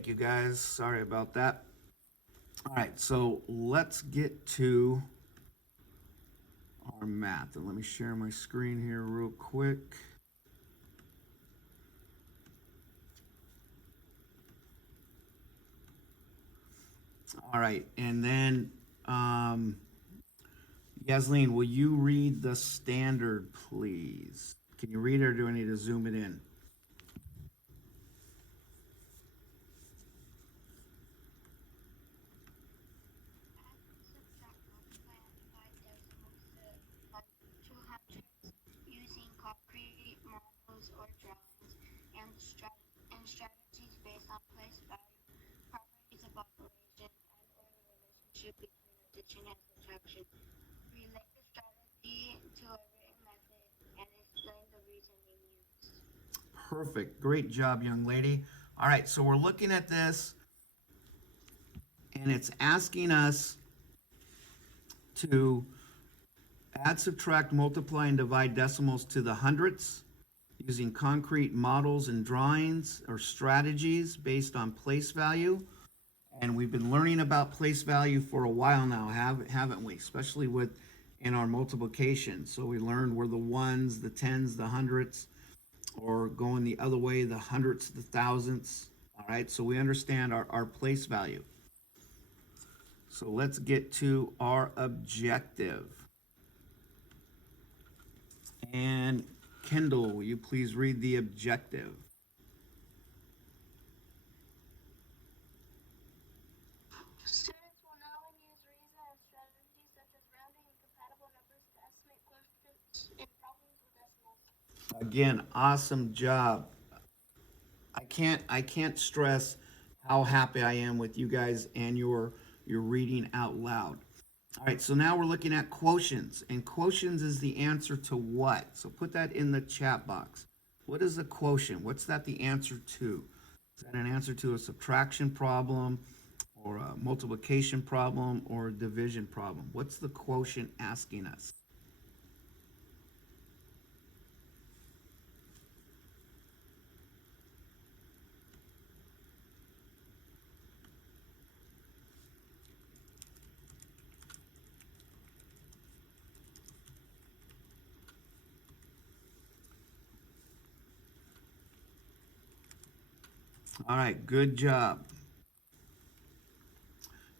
Thank you guys. Sorry about that. All right, so let's get to our math. And let me share my screen here real quick. All right, and then Yasleen, will you read the standard, please? Can you read it or do I need to zoom it in? Perfect. Great job, young lady. All right, so we're looking at this and it's asking us to add, subtract, multiply, and divide decimals to the hundredths using concrete models and drawings or strategies based on place value. And we've been learning about place value for a while now, haven't we? Especially with in our multiplication. So we learned where the ones, the tens, the hundredths, or going the other way, the hundredths, the thousandths. All right, so we understand our place value. So let's get to our objective. And Kendall, will you please read the objective? Students will know and use reason and strategies such as rounding and compatible numbers to estimate quotients in problems with decimals. Again, awesome job. I can't stress how happy I am with you guys and your reading out loud. All right, so now we're looking at quotients, and quotients is the answer to what? So put that in the chat box. What is a quotient? What's that the answer to? Is that an answer to a subtraction problem or a multiplication problem or a division problem? What's the quotient asking us? All right, good job.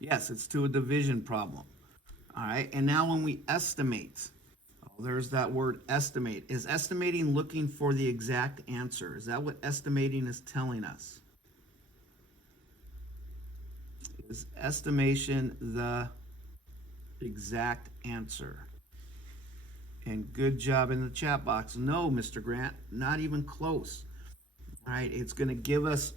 Yes, it's to a division problem. All right, and now when we estimate, oh, there's that word estimate. Is estimating looking for the exact answer? Is that what estimating is telling us? Is estimation the exact answer? And good job in the chat box. No, Mr. Grant, not even close. All right, it's going to give us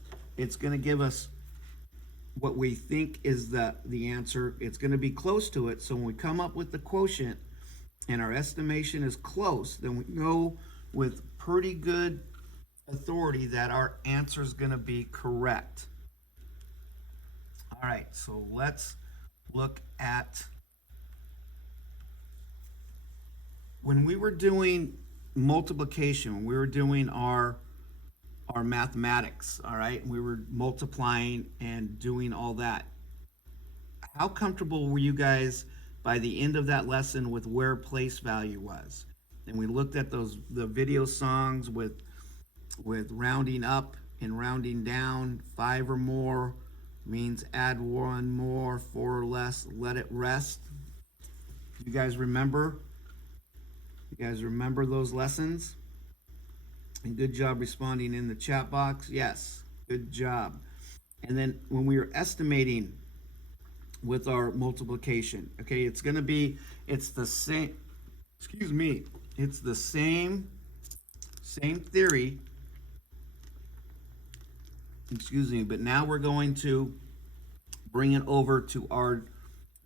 what we think is the answer. It's going to be close to it. So when we come up with the quotient and our estimation is close, then we know with pretty good authority that our answer is going to be correct. All right, so let's look at when we were doing multiplication, when we were doing our mathematics, all right, we were multiplying and doing all that. How comfortable were you guys by the end of that lesson with where place value was? And we looked at the video songs with rounding up and rounding down. 5 or more means add 1 more, 4 or less, let it rest. You guys remember? You guys remember those lessons? And good job responding in the chat box. Yes, good job. And then when we were estimating with our multiplication, okay, it's the same, excuse me, it's the same theory, excuse me, but now we're going to bring it over to our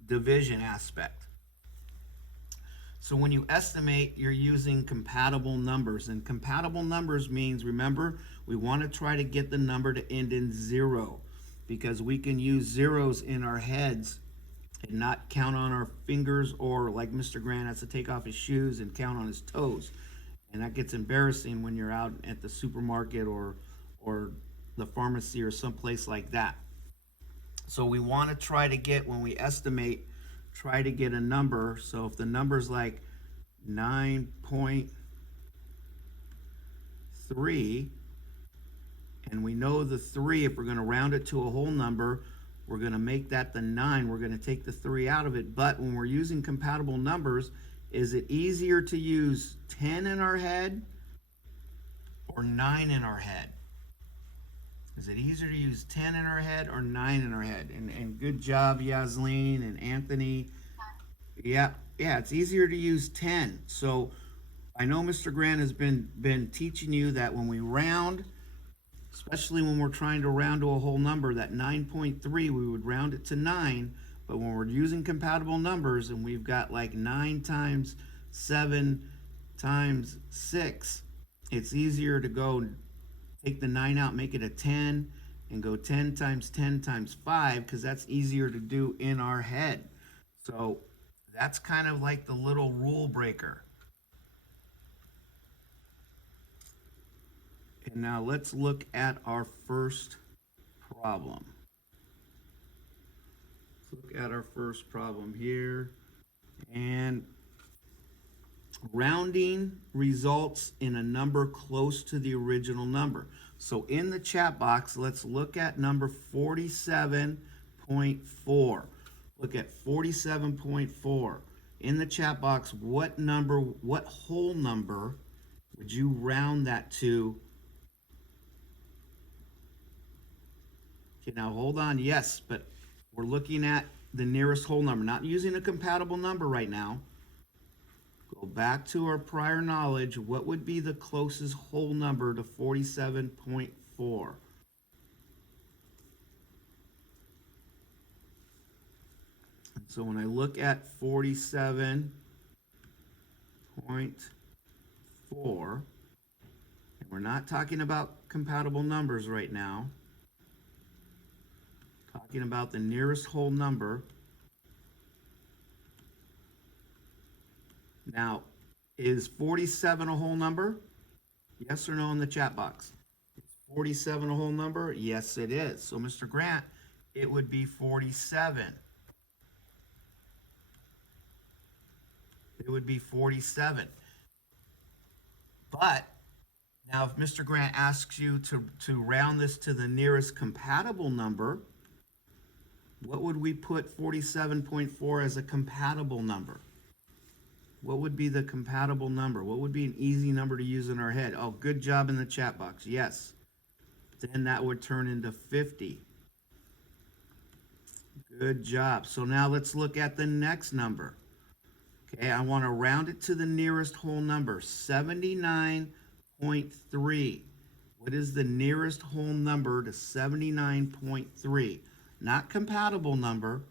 division aspect. So when you estimate, you're using compatible numbers, and compatible numbers means, remember, we want to try to get the number to end in 0 because we can use zeros in our heads and not count on our fingers, or like Mr. Grant has to take off his shoes and count on his toes. And that gets embarrassing when you're out at the supermarket or the pharmacy or someplace like that. So we want to try to get, when we estimate, try to get a number. So if the number's like 9.3, and we know the 3, if we're going to round it to a whole number, we're going to make that the 9. We're going to take the 3 out of it. But when we're using compatible numbers, is it easier to use 10 in our head or 9 in our head? Is it easier to use 10 in our head or 9 in our head? And good job, Yasleen and Anthony. Yeah, it's easier to use 10. So I know Mr. Grant has been teaching you that when we round, especially when we're trying to round to a whole number, that 9.3, we would round it to 9. But when we're using compatible numbers and we've got like 9 times 7 times 6, it's easier to go take the 9 out, make it a 10, and go 10 times 10 times 5, because that's easier to do in our head. So that's kind of like the little rule breaker. And now let's look at our first problem. Let's look at our first problem here. And rounding results in a number close to the original number. So in the chat box, let's look at number 47.4. Look at 47.4. In the chat box, what whole number would you round that to? Okay, now hold on. Yes, but we're looking at the nearest whole number, not using a compatible number right now. Go back to our prior knowledge. What would be the closest whole number to 47.4? So when I look at 47.4, and we're not talking about compatible numbers right now, talking about the nearest whole number. Now, is 47 a whole number? Yes or no in the chat box? Is 47 a whole number? Yes, it is. So, Mr. Grant, it would be 47. It would be 47. But now if Mr. Grant asks you to round this to the nearest compatible number, what would we put 47.4 as a compatible number? What would be the compatible number? What would be an easy number to use in our head? Oh, good job in the chat box. Yes. Then that would turn into 50. Good job. So now let's look at the next number. Okay, I want to round it to the nearest whole number, 79.3. What is the nearest whole number to 79.3? Not compatible number,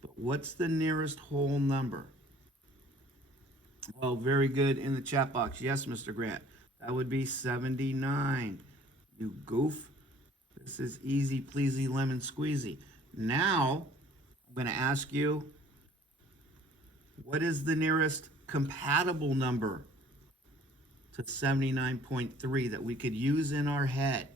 but what's the nearest whole number? Oh, very good in the chat box. Yes, Mr. Grant. That would be 79. You goof. This is easy pleasy lemon squeezy. Now, I'm going to ask you, what is the nearest compatible number to 79.3 that we could use in our head?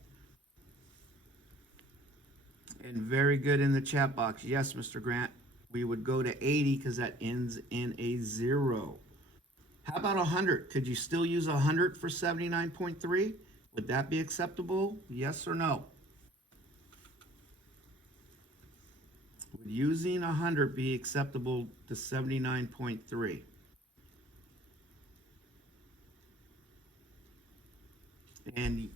And very good in the chat box. Yes, Mr. Grant. We would go to 80 because that ends in a 0. How about 100? Could you still use 100 for 79.3? Would that be acceptable? Yes or no? Would using 100 be acceptable to 79.3? And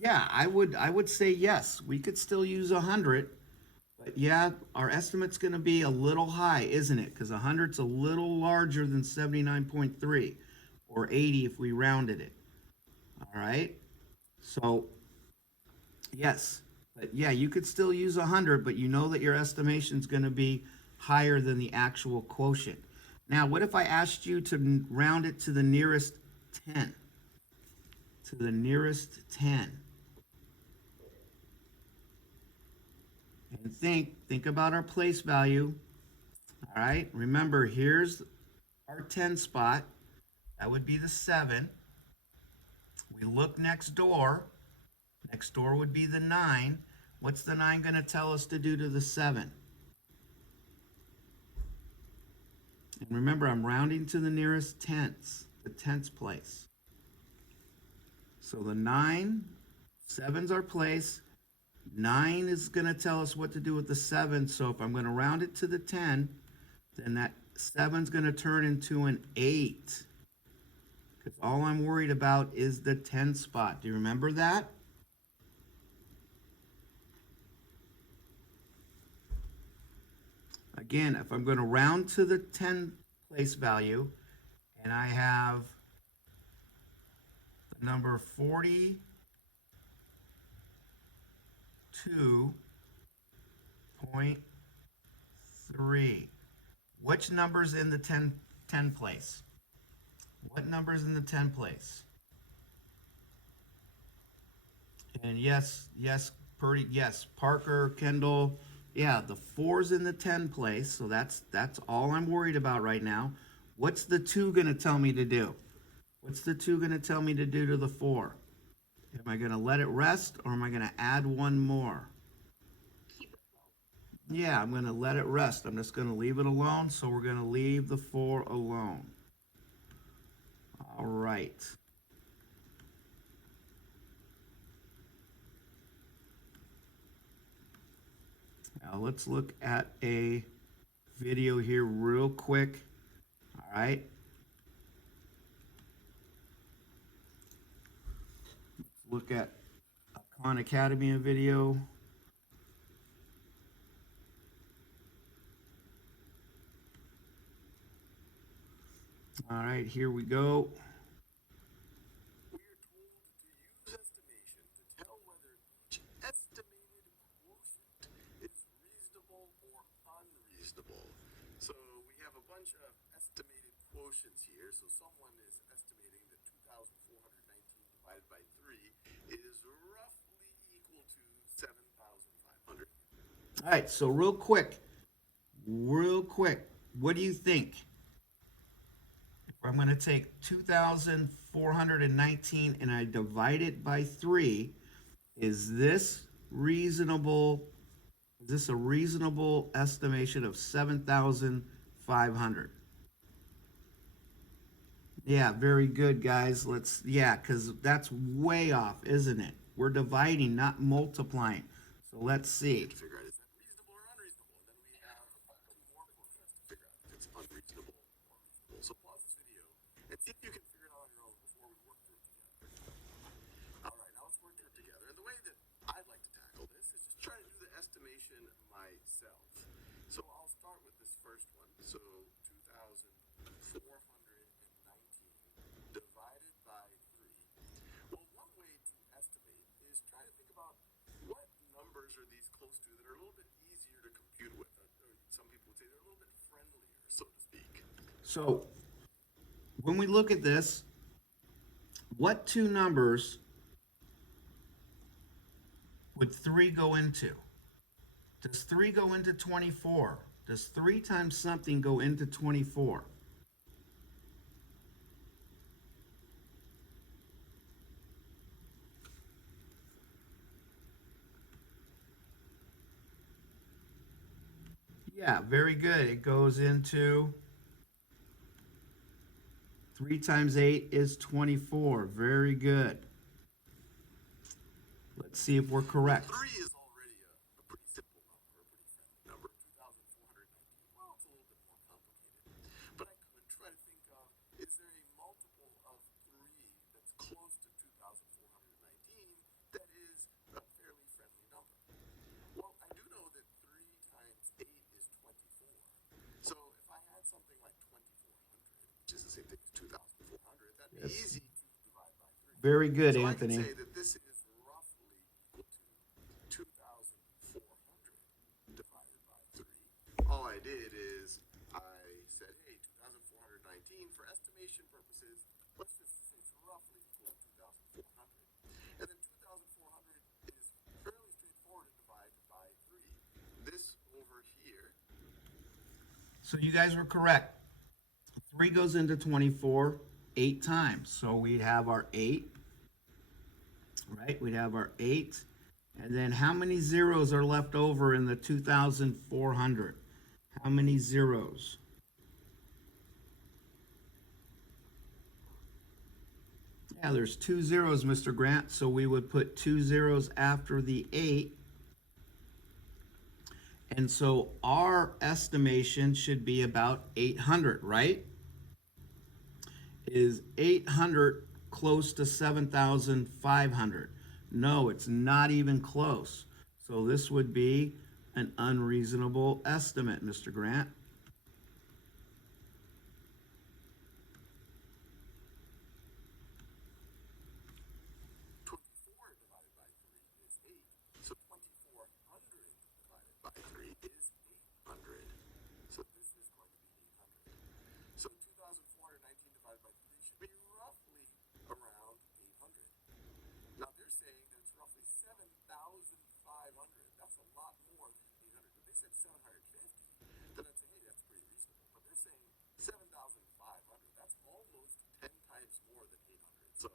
yeah, I would say yes. We could still use 100, but yeah, our estimate's going to be a little high, isn't it? Because 100's a little larger than 79.3, or 80 if we rounded it. All right. So yes, but yeah, you could still use 100, but you know that your estimation's going to be higher than the actual quotient. Now, what if I asked you to round it to the nearest 10? To the nearest 10. And think about our place value. All right, remember, here's our 10 spot. That would be the 7. We look next door. Next door would be the 9. What's the 9 going to tell us to do to the 7? And remember, I'm rounding to the nearest tenths, the tenths place. So the 9, 7's our place. 9 is going to tell us what to do with the 7. So if I'm going to round it to the 10, then that 7's going to turn into an 8. Because all I'm worried about is the 10 spot. Do you remember that? Again, if I'm going to round to the 10 place value, and I have the number 42.3, which number's in the 10 place? What number's in the 10 place? And yes, Purdy, yes, Parker, Kendall, yeah, the 4's in the 10 place, so that's all I'm worried about right now. What's the 2 going to tell me to do? What's the 2 going to tell me to do to the 4? Am I going to let it rest, or am I going to add one more? Yeah, I'm going to let it rest. I'm just going to leave it alone, so we're going to leave the 4 alone. All right. Now let's look at a video here real quick. All right. Let's look at a Khan Academy video. All right, here we go. We are told to use estimation to tell whether each estimated quotient is reasonable or unreasonable. So we have a bunch of estimated quotients here. So someone is estimating that 2,419 divided by 3 is roughly equal to 7,500. All right, so real quick, what do you think? I'm going to take 2,419 and I divide it by 3. Is this reasonable? Is this a reasonable estimation of 7,500? Yeah, very good, guys. Because that's way off, isn't it? We're dividing, not multiplying. So let's see. To figure out is that reasonable or unreasonable, and then we have 2 more quotients to figure out if it's unreasonable or reasonable. So pause this video and see if you can figure it out on your own before we work through it together. All right, now let's work through it together. And the way that I'd like to tackle this is just try to do the estimation myself. So I'll start with this first one. So 2,419 divided by 3. Well, one way to estimate is try to think about what numbers are these close to that are a little bit easier to compute with. Some people would say they're a little bit friendlier, so to speak. So when we look at this, what 2 numbers would 3 go into? Does 3 go into 24? Does 3 times something go into 24? Yeah, very good. It goes into 3 times 8 is 24. Very good. Let's see if we're correct. 3 is already a pretty simple number, a pretty friendly number. 2,419. Well, it's a little bit more complicated. But I could try to think of, is there a multiple of 3 that's close to 2,419 that is a fairly friendly number? Well, I do know that 3 times 8 is 24. So if I had something like 2,400, which is the same thing as 2,400, that'd be easy to divide by 3. Very good, So Anthony. I could say that this is roughly equal to 2,400 divided by 3. All I did is I said, hey, 2,419 for estimation purposes, let's just say it's roughly equal to 2,400. And then 2,400 is fairly straightforward to divide by 3. This over here. So you guys were correct. 3 goes into 24 8 times. So we'd have our 8 right? We'd have our 8. And then how many zeros are left over in the 2,400? How many zeros? Yeah, there's 2 zeros, Mr. Grant, so we would put 2 zeros after the 8. And so our estimation should be about 800, right? Is 800 close to 7,500? No, it's not even close. So this would be an unreasonable estimate, Mr. Grant. So 2,400 divided by 3 is 800. So this is going to be 800. So 2,419 divided by 3 should be roughly around 800. Now they're saying that it's roughly 7,500. That's a lot more than 800. If they said 750, then I'd say, hey, that's pretty reasonable. But they're saying 7,500. That's almost 10 times more than 800. So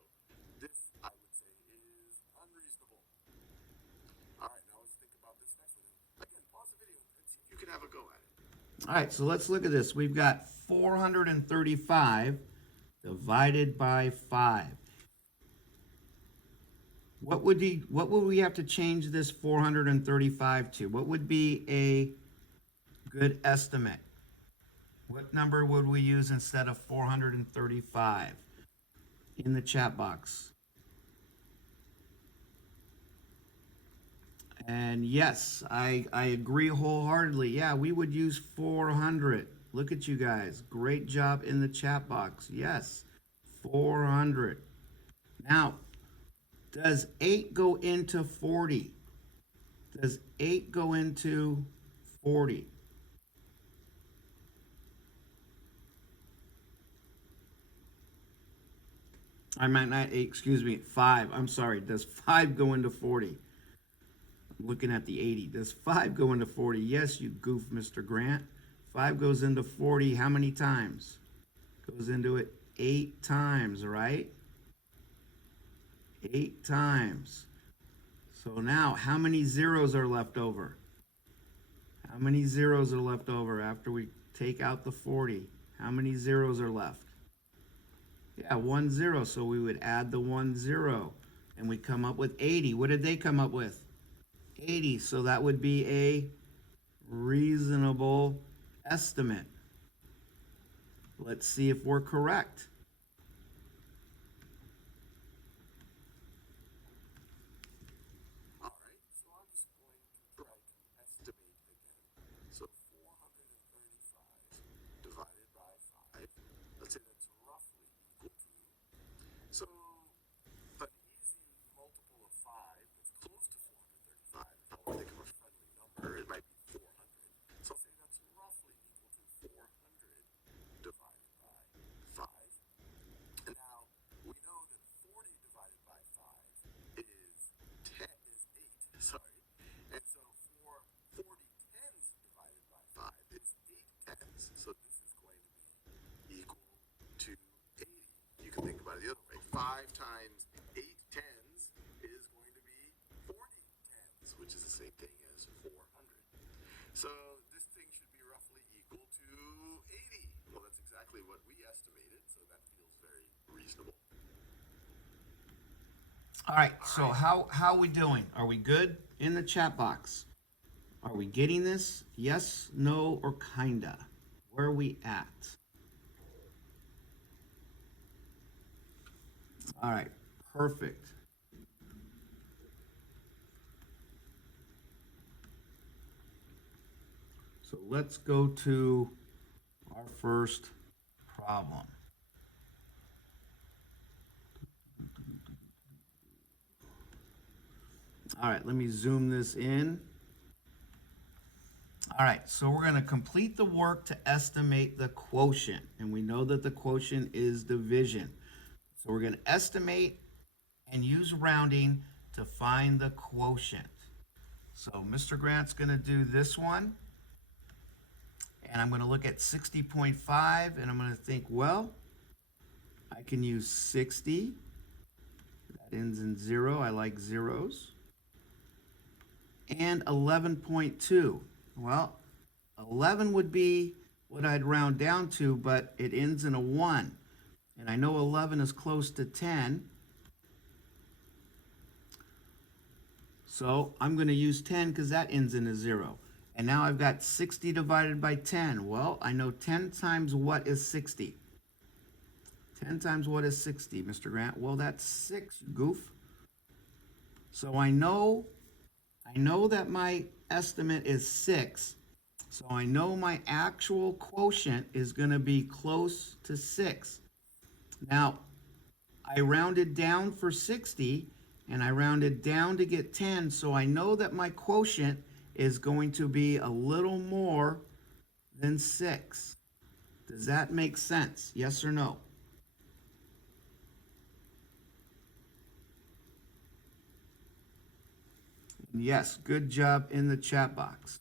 this, I would say, is unreasonable. All right, now let's think about this next one. Again, pause the video and see if you can have a go at it. All right, so let's look at this. We've got 435 divided by 5. What would we have to change this 435 to? What would be a good estimate? What number would we use instead of 435 in the chat box? And yes, I agree wholeheartedly. Yeah, we would use 400. Look at you guys. Great job in the chat box. Yes, 400. Now, does 8 go into 40? Does 8 go into 40? I might not, 8, excuse me, 5. I'm sorry. Does 5 go into 40? I'm looking at the 80. Does 5 go into 40? Yes, you goof, Mr. Grant. 5 goes into 40 how many times? Goes into it 8 times, right? 8 times. So now, how many zeros are left over? How many zeros are left over after we take out the 40? How many zeros are left? Yeah, 1 0. So we would add the 1 0 and we come up with 80. What did they come up with? 80. So that would be a reasonable estimate. Let's see if we're correct. All right, so I'm just going to try to estimate again. So 435 divided by 5. Let's say that's roughly equal to. So an easy multiple of 5 that's close to 435. If I want to think of a friendly number, it might be 400. So I'll say that's roughly equal to 400 divided by 5. And now we know that 40 divided by 5 is 8. Sorry. And so for 40 tens divided by 5 is 8 tens. So this is going to be equal to 80. You can think about it the other way. 5 times 8 tens is going to be 40 tens, which is the same thing as 400. So this thing should be roughly equal to 80. Well, that's exactly what we estimated, so that feels very reasonable. All right, so how are we doing? Are we good? In the chat box. Are we getting this? Yes, no, or kinda? Where are we at? All right, perfect. So let's go to our first problem. All right, let me zoom this in. All right, so we're going to complete the work to estimate the quotient. And we know that the quotient is division. So we're going to estimate and use rounding to find the quotient. So Mr. Grant's going to do this one. And I'm going to look at 60.5 and I'm going to think, well, I can use 60. That ends in 0. I like zeros. And 11.2. Well, 11 would be what I'd round down to, but it ends in a 1. And I know 11 is close to 10. So I'm going to use 10 because that ends in a 0. And now I've got 60 divided by 10. Well, I know 10 times what is 60? 10 times what is 60, Mr. Grant? Well, that's 6, you goof. So I know that my estimate is 6. So I know my actual quotient is going to be close to 6. Now, I rounded down for 60, and I rounded down to get 10, so I know that my quotient is going to be a little more than 6. Does that make sense? Yes or no? Yes, good job in the chat box.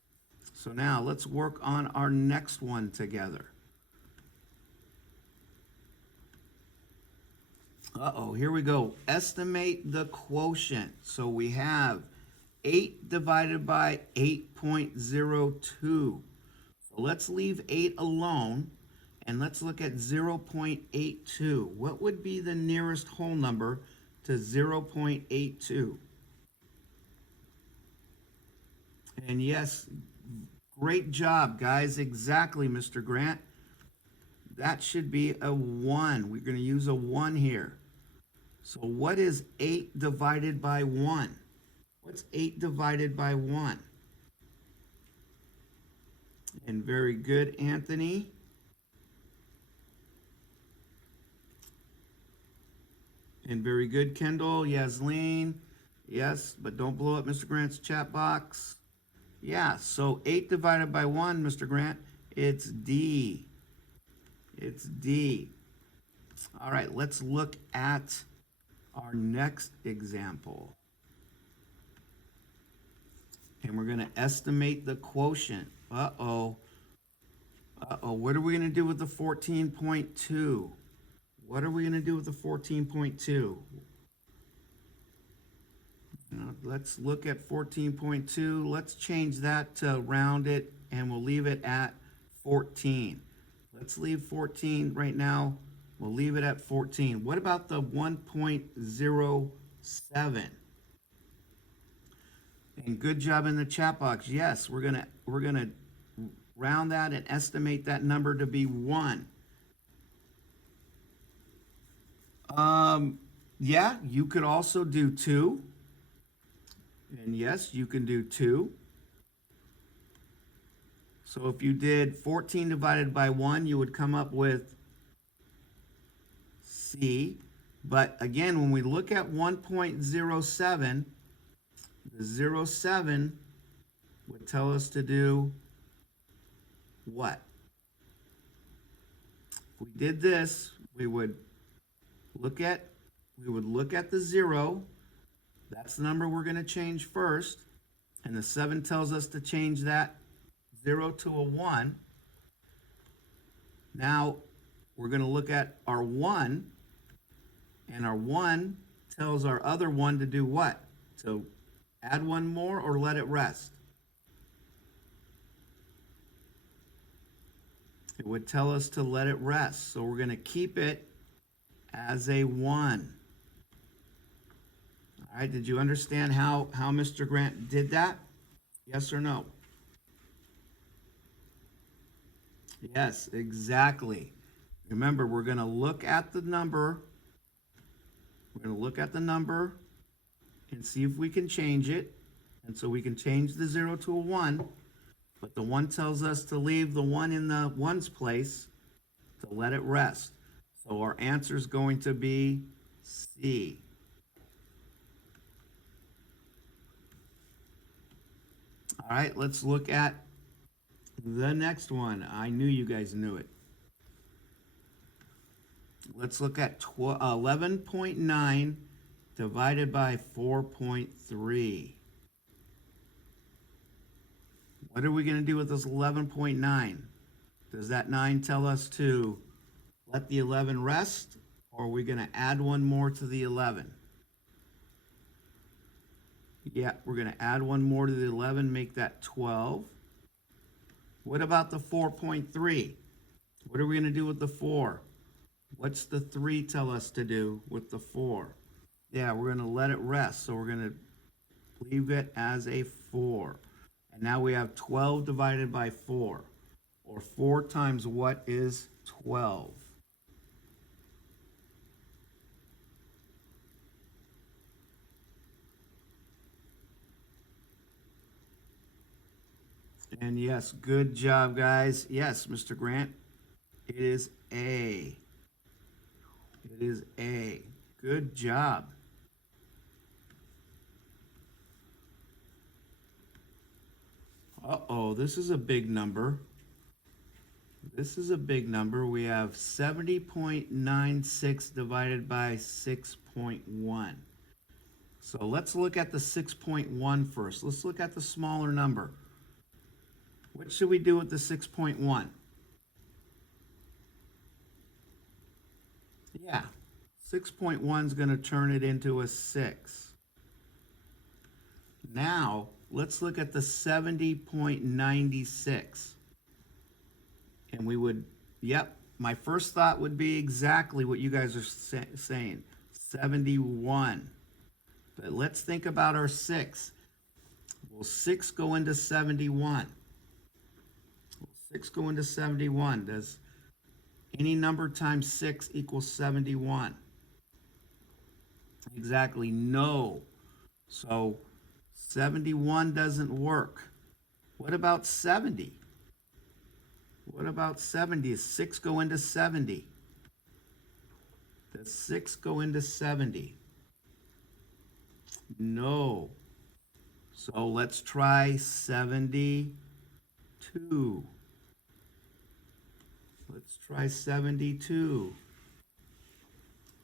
So now let's work on our next one together. Uh-oh, here we go. Estimate the quotient. So we have 8 divided by 8.02. So let's leave 8 alone and let's look at 0.82. What would be the nearest whole number to 0.82? And yes, great job, guys. Exactly, Mr. Grant. That should be a 1. We're going to use a 1 here. So what is 8 divided by 1? What's 8 divided by 1? And very good, Anthony. And very good, Kendall, Yasleen. Yes, but don't blow up Mr. Grant's chat box. Yeah, so 8 divided by 1, Mr. Grant, it's D. It's D. All right, let's look at our next example. And we're going to estimate the quotient. Uh-oh. Uh-oh, what are we going to do with the 14.2? What are we going to do with the 14.2? Let's look at 14.2. Let's change that to round it, and we'll leave it at 14. Let's leave 14 right now. We'll leave it at 14. What about the 1.07? And good job in the chat box. Yes, we're gonna round that and estimate that number to be 1. Yeah, you could also do 2. And yes, you can do 2. So if you did 14 divided by 1, you would come up with C. But again, when we look at 1.07, the 0.7 would tell us to do what? If we did this, we would look at the 0. That's the number we're going to change first. And the 7 tells us to change that 0 to a 1. Now, we're going to look at our 1. And our 1 tells our other 1 to do what? To add 1 more or let it rest? It would tell us to let it rest. So we're going to keep it as a 1. All right, did you understand how Mr. Grant did that? Yes or no? Yes, exactly. Remember, we're going to look at the number. We're going to look at the number and see if we can change it. And so we can change the 0 to a 1. But the 1 tells us to leave the 1 in the 1's place to let it rest. So our answer is going to be C. All right, let's look at the next one. I knew you guys knew it. Let's look at 11.9 divided by 4.3. What are we going to do with this 11.9? Does that 9 tell us to let the 11 rest, or are we going to add 1 more to the 11? Yeah, we're gonna add one more to the 11, make that 12. What about the 4.3? What are we gonna do with the 4? What's the 3 tell us to do with the 4? Yeah, we're gonna let it rest, so we're gonna leave it as a 4. And now we have 12 divided by 4, or 4 times what is 12? And yes, good job, guys. Yes, Mr. Grant, it is A. It is A. Good job. Uh-oh, this is a big number. This is a big number. We have 70.96 divided by 6.1. So let's look at the 6.1 first. Let's look at the smaller number. What should we do with the 6.1? Yeah, 6.1 is going to turn it into a 6. Now, let's look at the 70.96. And we would, yep, my first thought would be exactly what you guys are saying, 71. But let's think about our 6. Will 6 go into 71? Will 6 go into 71? Does any number times 6 equal 71? Exactly, no. So 71 doesn't work. What about 70? What about 70? Does 6 go into 70? Does 6 go into 70? No. So let's try 72. Let's try 72.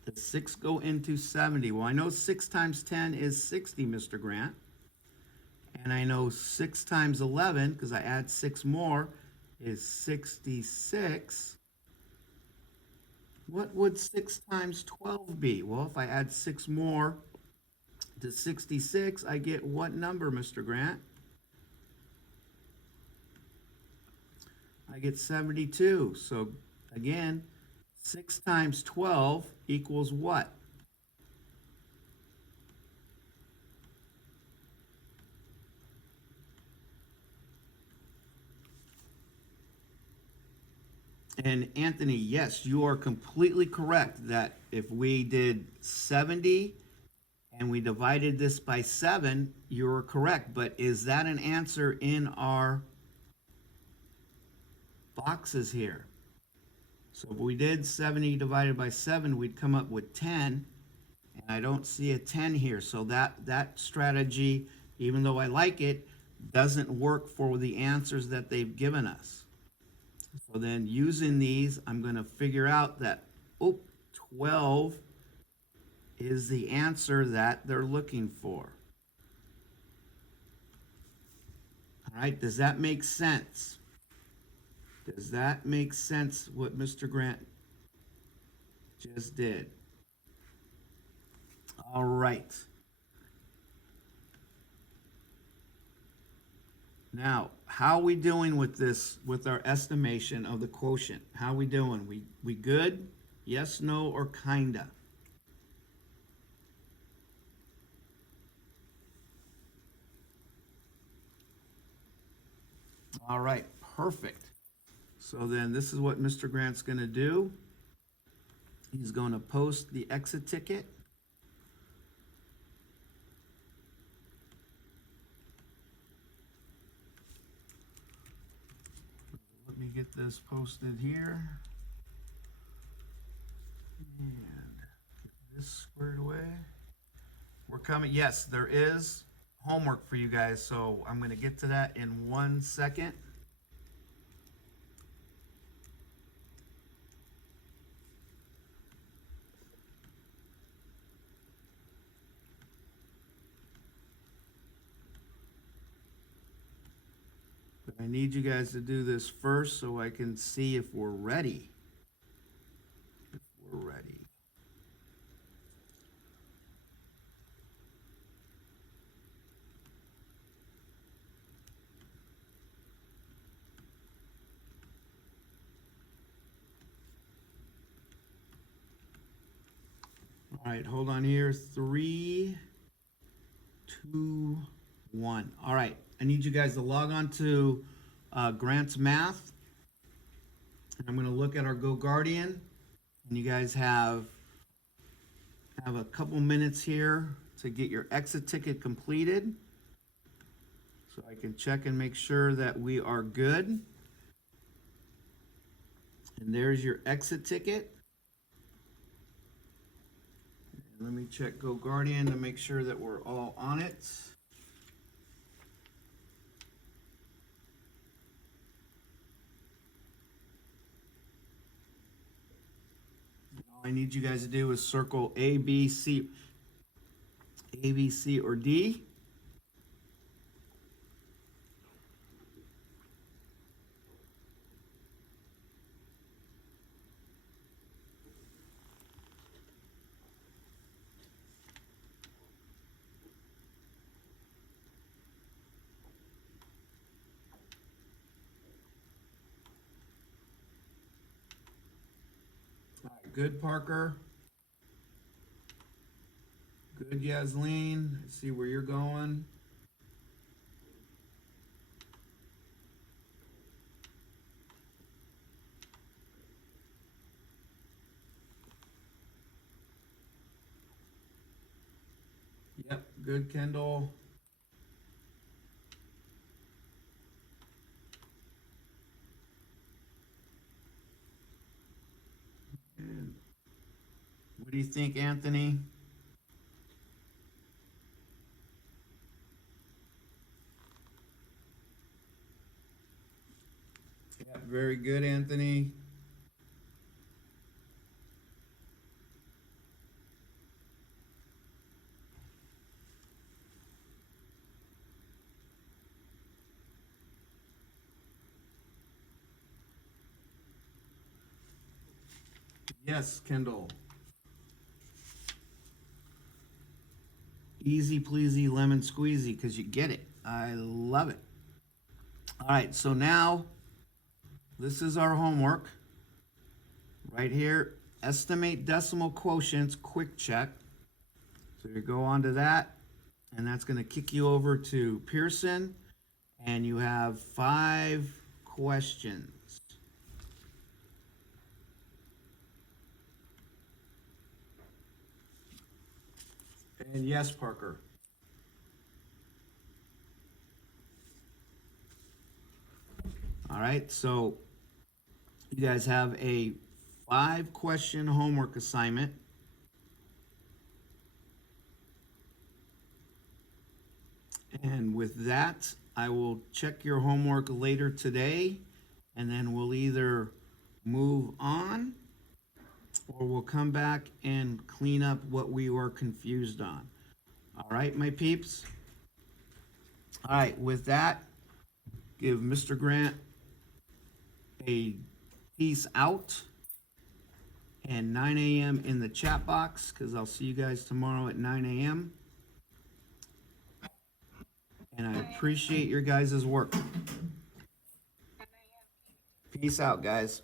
Does 6 go into 70? Well, I know 6 times 10 is 60, Mr. Grant. And I know 6 times 11, because I add 6 more, is 66. What would 6 times 12 be? Well, if I add 6 more to 66, I get what number, Mr. Grant? I get 72. So again, 6 times 12 equals what? And Anthony, yes, you are completely correct that if we did 70 and we divided this by 7, you're correct. But is that an answer in our boxes here? So if we did 70 divided by 7, we'd come up with 10. And I don't see a 10 here. So that strategy, even though I like it, doesn't work for the answers that they've given us. So then using these, I'm going to figure out that, 12 is the answer that they're looking for. All right, does that make sense? Does that make sense what Mr. Grant just did? All right. Now, how are we doing with this, with our estimation of the quotient? How are we doing? We good? Yes, no, or kinda? All right, perfect. So then this is what Mr. Grant's gonna do. He's gonna post the exit ticket. Let me get this posted here. And get this squared away. We're coming, yes, there is homework for you guys, so I'm gonna get to that in 1 second. But I need you guys to do this first so I can see if we're ready. If we're ready. All right, hold on here. 3, 2, 1. All right, I need you guys to log on to Grant's Math. And I'm going to look at our Go Guardian. And you guys have a couple minutes here to get your exit ticket completed. So I can check and make sure that we are good. And there's your exit ticket. And let me check Go Guardian to make sure that we're all on it. All I need you guys to do is circle A, B, C, or D. All right, good, Parker. Good, Yasleen. I see where you're going. Yep, good, Kendall. And what do you think, Anthony? Yeah, very good, Anthony. Yes, Kendall. Easy pleasy lemon squeezy because you get it. I love it. All right, so now this is our homework. Right here, estimate decimal quotients, quick check. So you go on to that, and that's going to kick you over to Pearson, and you have 5 questions. And yes, Parker. All right, so you guys have a 5-question homework assignment. And with that, I will check your homework later today, and then we'll either move on or we'll come back and clean up what we were confused on. All right, my peeps? All right, with that, give Mr. Grant a peace out and 9 a.m. in the chat box, because I'll see you guys tomorrow at 9 a.m. And I appreciate your guys' work. Peace out, guys.